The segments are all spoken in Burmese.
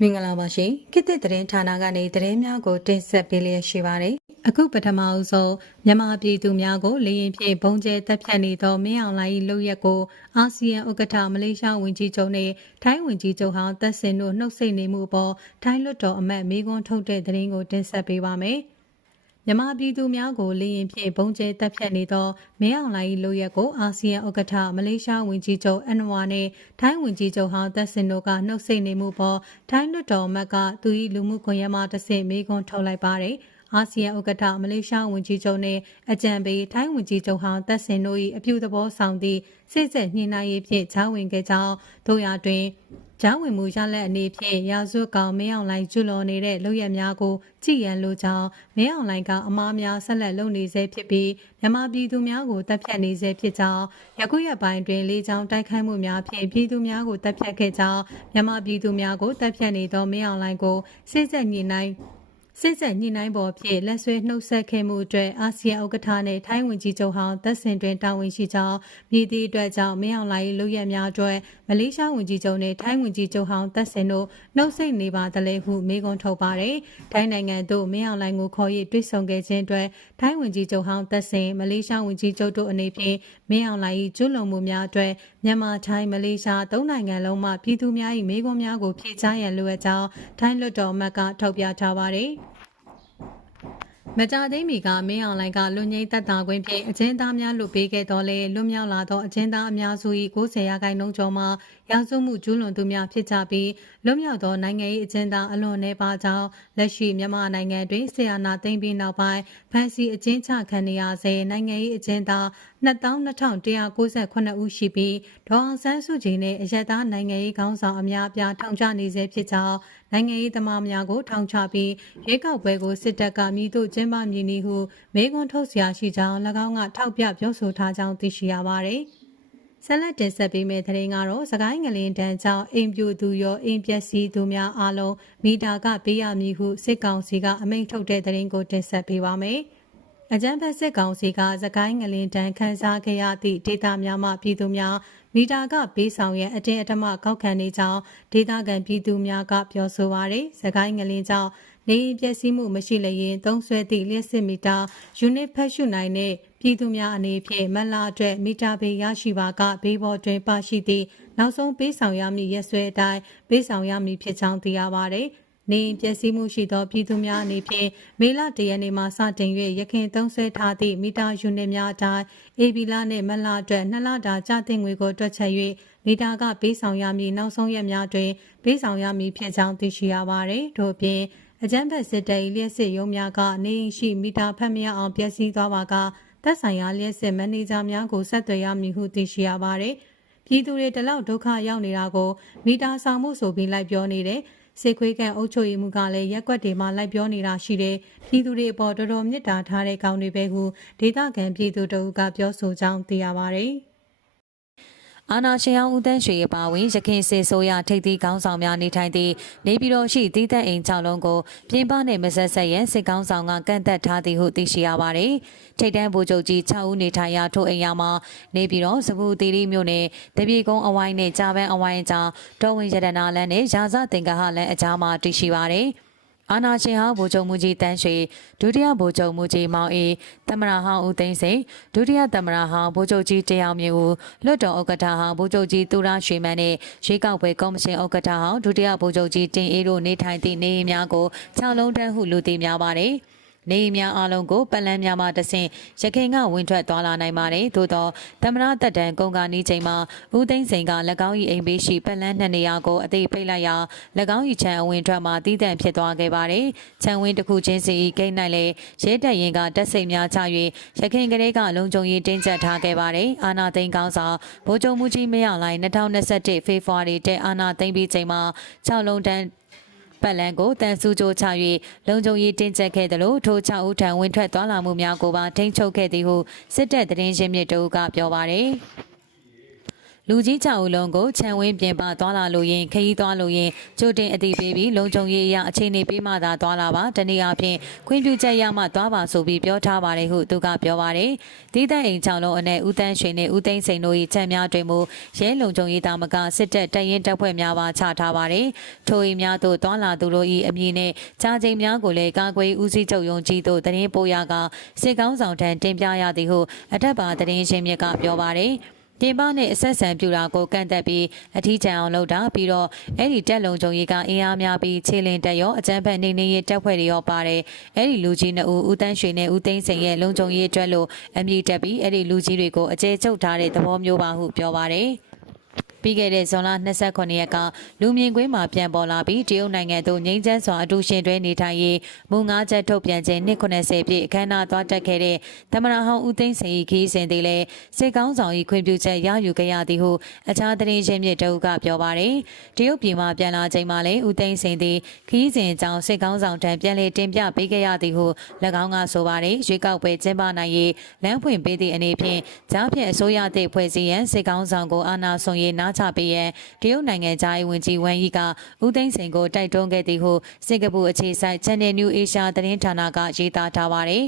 မင်္ဂလာပါရှင်ခေတ်သစ်သတင်းဌာနကနေသတင်းများကိုတင်ဆက်ပေးလျက်ရှိပါတယ်အခုပထမအဦးဆုံးမြန်မာပြည်သူများကိုလေရင်ဖြင့်ဘုံကျဲတပ်ဖြတ်နေသောမင်းအောင်လှိုင်၏လုပ်ရက်ကိုအာဆီယံဥက္ကဋ္ဌမလေးရှားဝန်ကြီးချုပ်နှင့်ထိုင်းဝန်ကြီးချုပ်ဟောင်းသက်စင်တို့နှုတ်ဆက်နေမှုအပေါ်ထိုင်းလွှတ်တော်အမတ်မေခွန်းထုတ်တဲ့သတင်းကိုတင်ဆက်ပေးပါမယ် မြန်မာပြည်သူများကိုလေရင်ဖြင့်ဘုံကျဲတပ်ဖြတ်နေသောမင်းအောင်လှိုင်၏လုပ်ရက်ကိုအာဆီယံဥက္ကဋ္ဌမလေးရှားဝန်ကြီးချုပ်အန်ဝါနှင့်ထိုင်းဝန်ကြီးချုပ်ဟောင်းသက်စင်တို့ကနှုတ်ဆက်နေမှုပေါ်ထိုင်းလွှတ်တော်အမတ်ကသူ၏လူမှုကွန်ရက်မှတစ်ဆင့်မေခွန်းထုတ်လိုက်ပါတယ်။အာဆီယံဥက္ကဋ္ဌမလေးရှားဝန်ကြီးချုပ်နှင့်အကြံပေးထိုင်းဝန်ကြီးချုပ်ဟောင်းသက်စင်တို့၏အပြုသဘောဆောင်သည့်စိတ်ဆက်ညှိနှိုင်းရေးဖြင့်ချောင်းဝင်ခဲ့ကြောင်းတို့ရာတွင် ကျောင်းဝင်မှုရလက်အနေဖြင့်ရာဇဝတ်ကောင်မင်းအောင်လှိုင်ကျွလွန်နေတဲ့လုပ်ရက်များကိုကြည်ရန်လိုကြောင်းမင်းအောင်လှိုင်ကအမားများဆက်လက်လုပ်နေဆဲဖြစ်ပြီးမြန်မာပြည်သူများကိုတပ်ဖြတ်နေဆဲဖြစ်ကြောင်းယခုရက်ပိုင်းတွင်လေးချောင်းတိုက်ခိုက်မှုများဖြင့်ပြည်သူများကိုတပ်ဖြတ်ခဲ့ကြောင်းမြန်မာပြည်သူများကိုတပ်ဖြတ်နေသောမင်းအောင်လှိုင်ကိုစိတ်ဆက်ညှိနှိုင်း စစ်ဆက်ညှိနှိုင်းပေါ်ဖြင့်လက်ဆွဲနှုတ်ဆက်ခဲ့မှုအတွက်အာဆီယံဥက္ကဋ္ဌနှင့်ထိုင်းဝန်ကြီးချုပ်ဟောင်းသက်စင်တွင်တာဝန်ရှိကြောင်းပြည်သည့်အတွက်ကြောင့်မင်းအောင်လှိုင်လူရက်များအတွက်မလေးရှားဝန်ကြီးချုပ်နှင့်ထိုင်းဝန်ကြီးချုပ်ဟောင်းသက်စင်တို့နှုတ်ဆက်နေပါသလဲဟုမေးခွန်းထုတ်ပါတယ်။ထိုင်းနိုင်ငံသို့မင်းအောင်လှိုင်ကိုခေါ်၍တွေ့ဆုံခဲ့ခြင်းအတွက်ထိုင်းဝန်ကြီးချုပ်ဟောင်းသက်စင်မလေးရှားဝန်ကြီးချုပ်တို့အနေဖြင့်မင်းအောင်လှိုင်၏ကျွလွန်မှုများအတွက်မြန်မာထိုင်းမလေးရှားသုံးနိုင်ငံလုံးမှပြည်သူများ၏မေးခွန်းများကိုဖြေကြားရန်လိုအပ်ကြောင်းထိုင်းလွှတ်တော်အမတ်ကထောက်ပြထားပါတယ်။ မကြသေးမီကမင်းအောင်လှိုင်ကလူငိမ့်သက်တာခွင့်ဖြင့်အကျဉ်းသားများလွတ်ပေးခဲ့တော်လဲလွတ်မြောက်လာသောအကျဉ်းသားအများစု၏90ရာခိုင်နှုန်းကျော်မှ ရာဇဝမှုကျူးလွန်သူများဖြစ်ကြပြီးလွတ်မြောက်သောနိုင်ငံရေးအကျဉ်းသားအလွန်နှဲပါကြောင်းလက်ရှိမြန်မာနိုင်ငံတွင်ဆီယာနာသိမ့်ပြီးနောက်ပိုင်းဖမ်းဆီးအကျဉ်းချခံနေရဆဲနိုင်ငံရေးအကျဉ်းသား22,198ဦးရှိပြီးဒေါအောင်ဆန်းစုကြည်နှင့်အရက်သားနိုင်ငံရေးခေါင်းဆောင်အများအပြားထောင်ချနေဆဲဖြစ်ကြောင်းနိုင်ငံရေးသမားများကိုထောင်ချပြီးရဲကောက်ပွဲကိုစစ်တပ်ကမိတို့ကျင်းပမည်နည်းဟုမေးခွန်းထုတ်စရာရှိကြောင်း၎င်းကထောက်ပြပြောဆိုထားကြောင်းသိရှိရပါသည်။ ဆက်လက်တင်ဆက်ပေးမယ့်သတင်းကတော့စကိုင်းငလင်တန်းကြောင့်အိမ်ပြိုသူရောအိမ်ပျက်စီးသူများအားလုံးမီတာကပေးရမည်ဟုစစ်ကောင်စီကအမိန့်ထုတ်တဲ့သတင်းကိုတင်ဆက်ပေးပါမယ်။အကြမ်းဖက်စစ်ကောင်စီကသကိုင်းငလင်တန်းခန်းစားခဲ့ရသည့်ဒေသများမှပြည်သူများမီတာကပေးဆောင်ရန်အတင်းအဓမ္မကောက်ခံနေကြောင်းဒေသခံပြည်သူများကပြောဆိုပါရယ်။သကိုင်းငလင်ကြောင့် နေအိမ်ပျက်စီးမှုမရှိလျင်သုံးဆွဲသည့်လျှက်စစ်မီတာယူနစ်ဖက်ရှုနိုင်တဲ့ပြည်သူများအနေဖြင့်မက်လာအတွက်မီတာပေရရှိပါကဘေးပေါ်တွင်ပါရှိသည့်နောက်ဆုံးပေးဆောင်ရမည့်ရက်စွဲအတိုင်းပေးဆောင်ရမည်ဖြစ်ကြောင်းသိရပါသည်။ နေပျက်စီးမှုရှိသောပြည်သူများအနေဖြင့်မေလတရက်နေ့မှစတင်၍ရခင်သုံးဆွဲထားသည့်မီတာယူနစ်များအတိုင်းအေဘီလာနှင့်မလအတွက်နှစ်လတာကြာသင့်ငွေကိုတွက်ချက်၍မီတာကပေးဆောင်ရမည့်နောက်ဆုံးရက်များတွင်ပေးဆောင်ရမည်ဖြစ်ကြောင်းသိရှိရပါသည်။ထို့ပြင်အကြမ်းဖက်စစ်တပ်၏လျှက်စစ်ရုံးများကနေအိမ်ရှိမီတာဖက်မရအောင်ပျက်စီးသွားပါကသက်ဆိုင်ရာလျှက်စစ်မန်နေဂျာများကိုဆက်သွယ်ရမည်ဟုသိရှိရပါသည်။ပြည်သူတွေတလောက်ဒုက္ခရောက်နေတာကိုမီတာဆောင်မှုဆိုပြီးလိုက်ပြောနေတယ်။ စေခွေးကန်အုပ်ချုပ်ရေးမှုကလည်းရက်ွက်တွေမှာလိုက်ပြောနေတာရှိတယ်။ပြည်သူတွေအပေါ်တော်တော်မြစ်တာထားတဲ့ကောင်းတွေပဲဟုဒေသခံပြည်သူတို့ကပြောဆိုကြောင်းသိရပါဗျ။ အာနာရှင်အောင်ဦးတန်းရွှေအပါဝင်ရခိုင်စေဆိုရထိပ်သီးခေါင်းဆောင်များနေထိုင်သည့်နေပြည်တော်ရှိတည်သက်အိမ်၆လုံးကိုပြင်ပနှင့်မဆက်ဆက်ရန်စစ်ကောင်းဆောင်ကကန့်သက်ထားသည်ဟုသိရှိရပါသည်။ထိပ်တန်းဗိုလ်ချုပ်ကြီး6ဦးနေထိုင်ရာထိုအိမ်ယာမှာနေပြည်တော်စပူတီရီမြို့နယ်တပြေကုန်းအဝိုင်းနှင့်ကြာပန်းအဝိုင်းကြားတော်ဝင်ရတနာလန်းနှင့်ရာဇသင်္ကဟလန်းအကြားမှာတည်ရှိပါသည်။ အာနာရှင်ဟောင်းဗိုလ်ချုပ်မှုကြီးတန်းရွှေဒုတိယဗိုလ်ချုပ်မှုကြီးမောင်အေးသမရဟောင်းဦးသိန်းစိန်ဒုတိယသမရဟောင်းဗိုလ်ချုပ်ကြီးတရားမြင့်ဦးလွတ်တော်ဥက္ကဋ္ဌဟောင်းဗိုလ်ချုပ်ကြီးသူရရွှေမန်းနဲ့ရွေးကောက်ပွဲကော်မရှင်ဥက္ကဋ္ဌဟောင်းဒုတိယဗိုလ်ချုပ်ကြီးတင်အေးတို့နေထိုင်သည့်နေအိမ်များကို6လုံးတန်းဟုလူသိများပါတယ်။ နေအိမ်များအလုံးကိုပလန်းများမှတဆင့်ရခိုင်ကဝင်ထွက်သွားလာနိုင်ပါတယ်သို့သောသမရတက်တန်ကုန်ကနီးချိန်မှာဦးသိန်းစိန်က၎င်း၏အိမ်ဘေးရှိပလန်းနှစ်နေရာကိုအသိပိတ်လိုက်ရာ၎င်း၏ခြံအဝင်ထွက်မှာတည်တံ့ဖြစ်သွားခဲ့ပါတယ်ခြံဝင်းတစ်ခုချင်းစီဂိတ်၌လည်းရဲတပ်ရင်ကတက်စိတ်များချ၍ရခိုင်ကလေးကလုံခြုံရေးတင်းကျပ်ထားခဲ့ပါတယ်အာနာသိန်းကောင်းဆောင်ဗိုလ်ချုပ်မှုကြီးမရလိုင်း2021ဖေဖော်ဝါရီတဲ့အာနာသိန်းပြီးချိန်မှာ6လုံးတန်း ပတ်လန်းကိုတန်ဆူကြိုချ၍လုံခြုံရေးတင်းကျပ်ခဲ့တယ်လို့ထို6ဦးထံဝင်ထွက်သွားလာမှုများကိုပါထိန်းချုပ်ခဲ့သည်ဟုစစ်တပ်သတင်းရင်းမြစ်တို့ကပြောပါရယ် လူကြီး6ဦးလုံးကိုခြံဝင်းပြင်ပသွားလာလို့ရင်ခရီးသွားလို့ရင်ကြိုတင်အသိပေးပြီးလုံခြုံရေးအရအခြေအနေပေးမှသာသွားလာပါတနည်းအားဖြင့်ခွင့်ပြုချက်ရမှသွားပါဆိုပြီးပြောထားပါတယ်ဟုသူကပြောပါတယ်ဒီတဲ့အိမ်ချောင်းလုံးအနဲ့ဦးတန်းရွှေနဲ့ဦးသိန်းစိန်တို့၏ခြံများတွင်မူရဲလုံခြုံရေးတာမကစစ်တပ်တပ်ရင်တပ်ဖွဲ့များပါချထားပါတယ်ထိုအိမ်များသို့သွားလာသူတို့၏အမည်နဲ့ကြားချိန်များကိုလည်းကာကွယ်ဦးစီးချုပ်ယုံကြည်သို့တရင်ပို့ရကစစ်ကောင်းဆောင်ထံတင်ပြရသည်ဟုအထက်ပါတရင်ရှင်မြစ်ကပြောပါတယ် တင်ပနဲ့အဆက်ဆံပြူတာကိုကန့်သက်ပြီးအထီးကျန်အောင်လုပ်တာပြီးတော့အဲ့ဒီတက်လုံကြုံရေးကအင်အားများပြီးခြေလင်တက်ရောအကြမ်းဖက်နေနေရေးတက်ဖွဲ့တွေရောပါတယ်အဲ့ဒီလူကြီးနှစ်ဦးဦးတန်းရွှေနဲ့ဦးသိန်းစိန်ရဲ့လုံကြုံရေးအတွက်လို့အမည်တက်ပြီးအဲ့ဒီလူကြီးတွေကိုအကျဲချုပ်ထားတဲ့သဘောမျိုးပါဟုပြောပါတယ် ပြီးခဲ့တဲ့ဇွန်လ29ရက်ကလူမြင်ကွင်းမှာပြန်ပေါ်လာပြီးတရုတ်နိုင်ငံသို့ငိမ့်ချမ်းစွာအတူရှင်တွဲနေထိုင်ရေးမူငါးချက်ထုတ်ပြန်ခြင်း290ပြည့်အခမ်းအနားသွားတက်ခဲ့တဲ့သမရဟောင်းဦးသိန်းစိန်၏ခီးစဉ်သည်လည်းစစ်ကောင်းဆောင်၏ခွင့်ပြုချက်ရယူခဲ့ရသည်ဟုအခြားသတင်းရှင်မြစ်တအုပ်ကပြောပါတယ်တရုတ်ပြည်မှပြန်လာချိန်မှာလည်းဦးသိန်းစိန်သည်ခီးစဉ်အကြောင်းစစ်ကောင်းဆောင်ထံပြန်လည်တင်ပြပေးခဲ့ရသည်ဟု၎င်းကဆိုပါတယ်ရွေးကောက်ပွဲကျင်းပနိုင်ရေးလမ်းဖွင့်ပေးသည့်အနေဖြင့်ကြားဖြင့်အစိုးရသည့်ဖွဲ့စည်းရန်စစ်ကောင်းဆောင်ကိုအာဏာဆွန်ရေးနားချပေးရန်တရုတ်နိုင်ငံသား၏ဝန်ကြီးဝမ်ယီကဦးသိန်းစိန်ကိုတိုက်တွန်းခဲ့သည်ဟုစင်ကာပူအခြေစိုက် Channel New Asia သတင်းဌာနကရေးသားထားပါတယ်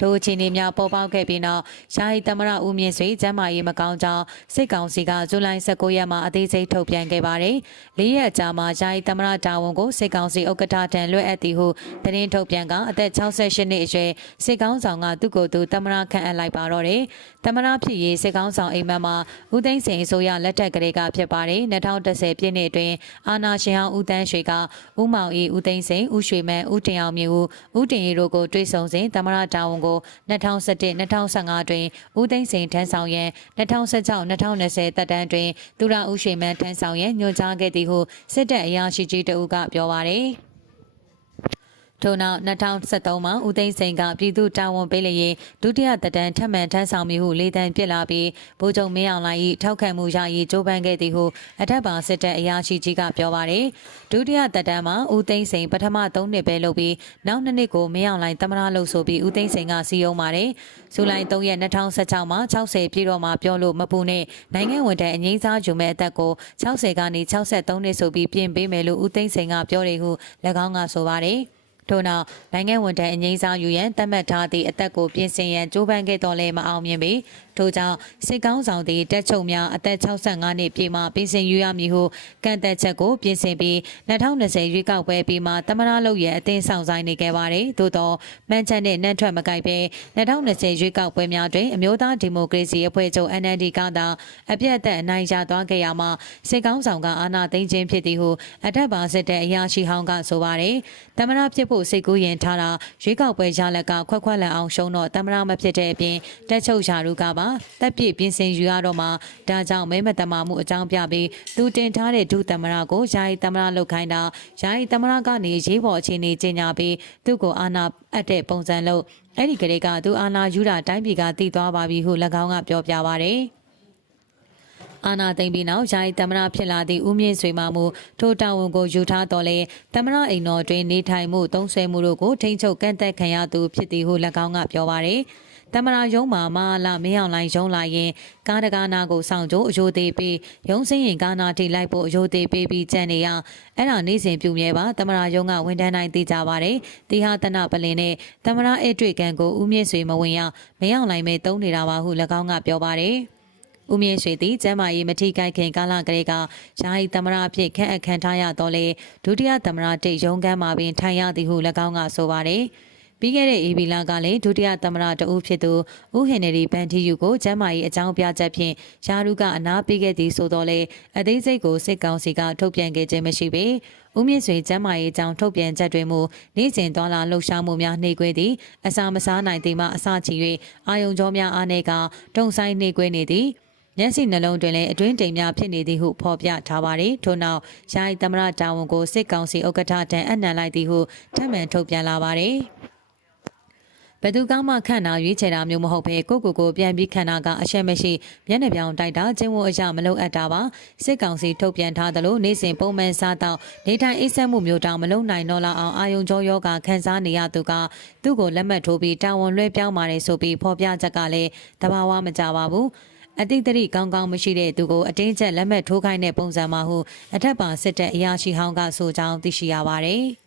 ထိုအခြေအနေများပေါ်ပေါက်ခဲ့ပြီးနောက်ယာယီသမရဦးမြင့်ဆွေကျမ်းမာရေးမကောင်းကြောင်းစစ်ကောင်စီကဇူလိုင်19ရက်မှာအသေးစိတ်ထုတ်ပြန်ခဲ့ပါတယ်။၄ရက်ကြာမှာယာယီသမရတာဝန်ကိုစစ်ကောင်စီဥက္ကဋ္ဌထံလွှဲအပ်သည်ဟုသတင်းထုတ်ပြန်ကအသက်68နှစ်အရွယ်စစ်ကောင်ဆောင်ကသူ့ကိုယ်သူသမရခန့်အပ်လိုက်ပါတော့တယ်။သမရဖြစ်ရေးစစ်ကောင်ဆောင်အိမ်မက်မှာဦးသိန်းစိန်အစိုးရလက်ထက်ကလေးကဖြစ်ပါတယ်။2010ပြည့်နှစ်အတွင်းအာနာရှင်ဟောင်းဦးတန်းရွှေကဦးမောင်အေးဦးသိန်းစိန်ဦးရွှေမန်းဦးတင်အောင်မျိုးဦးတင်ရီတို့ကိုတွေ့ဆုံစဉ်သမရတာဝန်ကို2017-2015တွင်ဦးသိန်းစိန်ထမ်းဆောင်ရန်2016-2020တက်တန်းတွင်သူရဦးရွှေမန်းထမ်းဆောင်ရန်ညွှန်ကြားခဲ့သည်ဟုစစ်တပ်အရာရှိကြီးတဦးကပြောပါရယ် ထို့နောက်2013မှာဦးသိန်းစိန်ကပြည်သူတာဝန်ပေးလျက်ဒုတိယသက်တမ်းထပ်မံထမ်းဆောင်မိဟုလေးတန်းပြစ်လာပြီးဗိုလ်ချုပ်မင်းအောင်လှိုင်၏ထောက်ခံမှုရရေးကြိုးပမ်းခဲ့သည်ဟုအထက်ပါစစ်တပ်အရာရှိကြီးကပြောပါရယ်ဒုတိယသက်တမ်းမှာဦးသိန်းစိန်ပထမ3နှစ်ပဲလုပ်ပြီးနောက်2နှစ်ကိုမင်းအောင်လှိုင်သမရလုပ်ဆိုပြီးဦးသိန်းစိန်ကစီယုံပါတယ်ဇူလိုင်3ရက်2016မှာ60ပြည်တော်မှာပြောလို့မပူနဲ့နိုင်ငံဝန်ထမ်းအငိမ့်စားယူမဲ့အသက်ကို60ကနေ63နှစ်ဆိုပြီးပြင်ပေးမယ်လို့ဦးသိန်းစိန်ကပြောတယ်ဟု၎င်းကဆိုပါတယ် ထို့နောက်နိုင်ငံဝန်ထမ်းအငိမ့်စားယူရန်သတ်မှတ်ထားသည့်အသက်ကိုပြင်ဆင်ရန်ကြိုးပမ်းခဲ့တော်လဲမအောင်မြင်ပေ ထို့ကြောင့်စစ်ကောင်းဆောင်သည့်တက်ချုပ်များအသက်65နှစ်ပြည့်မှပြင်ဆင်ယူရမည်ဟုကန့်သက်ချက်ကိုပြင်ဆင်ပြီး2020ရွေးကောက်ပွဲပြီးမှသမရလုပ်ရန်အသင်းဆောင်ဆိုင်နေခဲ့ပါတယ်သို့သောမှန်ချက်နှင့်နှံ့ထွက်မကိုက်ပဲ2020ရွေးကောက်ပွဲများတွင်အမျိုးသားဒီမိုကရေစီအဖွဲ့ချုပ် NLD ကသာအပြတ်အသက်အနိုင်ရသွားခဲ့ရမှစစ်ကောင်းဆောင်ကအာဏာသိမ်းခြင်းဖြစ်သည်ဟုအထက်ပါစစ်တဲ့အရာရှိဟောင်းကဆိုပါတယ်သမရဖြစ်ဖို့စိတ်ကူးရင်ထားတာရွေးကောက်ပွဲရလက်ကခွက်ခွက်လန်အောင်ရှုံးတော့သမရမဖြစ်တဲ့အပြင်တက်ချုပ်ရာတို့ကပါတက်ပြည့်ပြင်ဆင်ယူရတော့မှဒါကြောင့်မဲမတမာမှုအကြောင်းပြပြီးသူတင်ထားတဲ့ဒုသမရကိုယာယီသမရလုတ်ခိုင်းတာယာယီသမရကနေရေးပေါ်အခြေအနေကြီးညာပြီးသူ့ကိုအာဏာအပ်တဲ့ပုံစံလို့အဲ့ဒီကလေးကသူအာဏာယူတာတိုင်းပြည်ကတည်သွားပါပြီဟု၎င်းကပြောပြပါဗျ။အာနာသိမ့်ပြီးနောက်ယာယီသမရဖြစ်လာသည့်ဦးမြင့်ဆွေမှမူထိုတာဝန်ကိုယူထားတော်လဲသမရအိမ်တော်တွင်နေထိုင်မှုသုံးဆွဲမှုတို့ကိုထိန်းချုပ်ကန့်သက်ခံရသူဖြစ်သည်ဟု၎င်းကပြောပါရယ် တမရာယုံမှာမဟာလာမင်းအောင်လိုင်းယုံလာရင်ကားတကားနာကိုစောင့်ကြိုးအယိုသေးပြီးရုံးစင်းရင်ကားနာထိလိုက်ဖို့အယိုသေးပေးပြီးကြံ့နေရအဲ့ဒါနေစဉ်ပြုမြဲပါတမရာယုံကဝန်ထမ်းတိုင်းသိကြပါတယ်တီဟာတနပလင်နဲ့တမရာအဲတွေ့ကန်ကိုဦးမြင့်ဆွေမဝင်ရမင်းအောင်လိုင်းပဲတုံးနေတာပါဟု၎င်းကပြောပါတယ်ဦးမြင့်ရွှေသည်ကျမ်းမာရေးမထိခိုက်ခင်ကာလကလေးကယာယီသမရအဖြစ်ခန့်အပ်ခံထားရတော့လေဒုတိယသမရတိတ်ရုံးခန်းမှာပင်ထိုင်ရသည်ဟု၎င်းကဆိုပါတယ် ပြီးခဲ့တဲ့ AB လကလည်းဒုတိယသမရတဦးဖြစ်သူဦးဟင်နရီဘန်တီယူကိုကျမ်းမာရေးအကြောင်းပြချက်ဖြင့်ယာရုကအနာပေးခဲ့သည်ဆိုတော့လေအသေးစိတ်ကိုစစ်ကောင်စီကထုတ်ပြန်ခဲ့ခြင်းမရှိပေဦးမြင့်ဆွေကျမ်းမာရေးအကြောင်းထုတ်ပြန်ချက်တွေမူနေ့စဉ်သွားလာလှုပ်ရှားမှုများနှိကွေးသည်အစာမစားနိုင်သည်မှအစချီ၍အာယုံကြောများအားနေကတုံဆိုင်နှိကွေးနေသည်မျက်စိနှလုံးတွင်လည်းအတွင်းတိမ်များဖြစ်နေသည်ဟုဖော်ပြထားပါတယ်။ထို့နောက်ယာယီသမရတာဝန်ကိုစစ်ကောင်စီဥက္ကဋ္ဌတန်အနံလိုက်သည်ဟုထပ်မံထုတ်ပြန်လာပါတယ်။ ဘယ်သူကမှခန့်တာရွေးချယ်တာမျိုးမဟုတ်ဘဲကိုကိုကိုပြန်ပြီးခန့်တာကအရှက်မရှိမျက်နှာပြောင်တိုက်တာကျင်းဝအရာမလုပ်အပ်တာပါစစ်ကောင်စီထုတ်ပြန်ထားသလိုနေ့စဉ်ပုံမှန်စားတော့နေထိုင်အိပ်စက်မှုမျိုးတောင်မလုပ်နိုင်တော့လောက်အောင်အာယုံကြောယောဂခန်းစားနေရသူကသူ့ကိုလက်မှတ်ထိုးပြီးတာဝန်လွှဲပြောင်းပါတယ်ဆိုပြီးဖော်ပြချက်ကလည်းတဘာဝမကြပါဘူးအတိတ်တရိကောင်းကောင်းမရှိတဲ့သူကိုအတင်းကျပ်လက်မှတ်ထိုးခိုင်းတဲ့ပုံစံမှာဟုအထက်ပါစစ်တပ်အရာရှိဟောင်းကဆိုကြောင်းသိရှိရပါတယ်။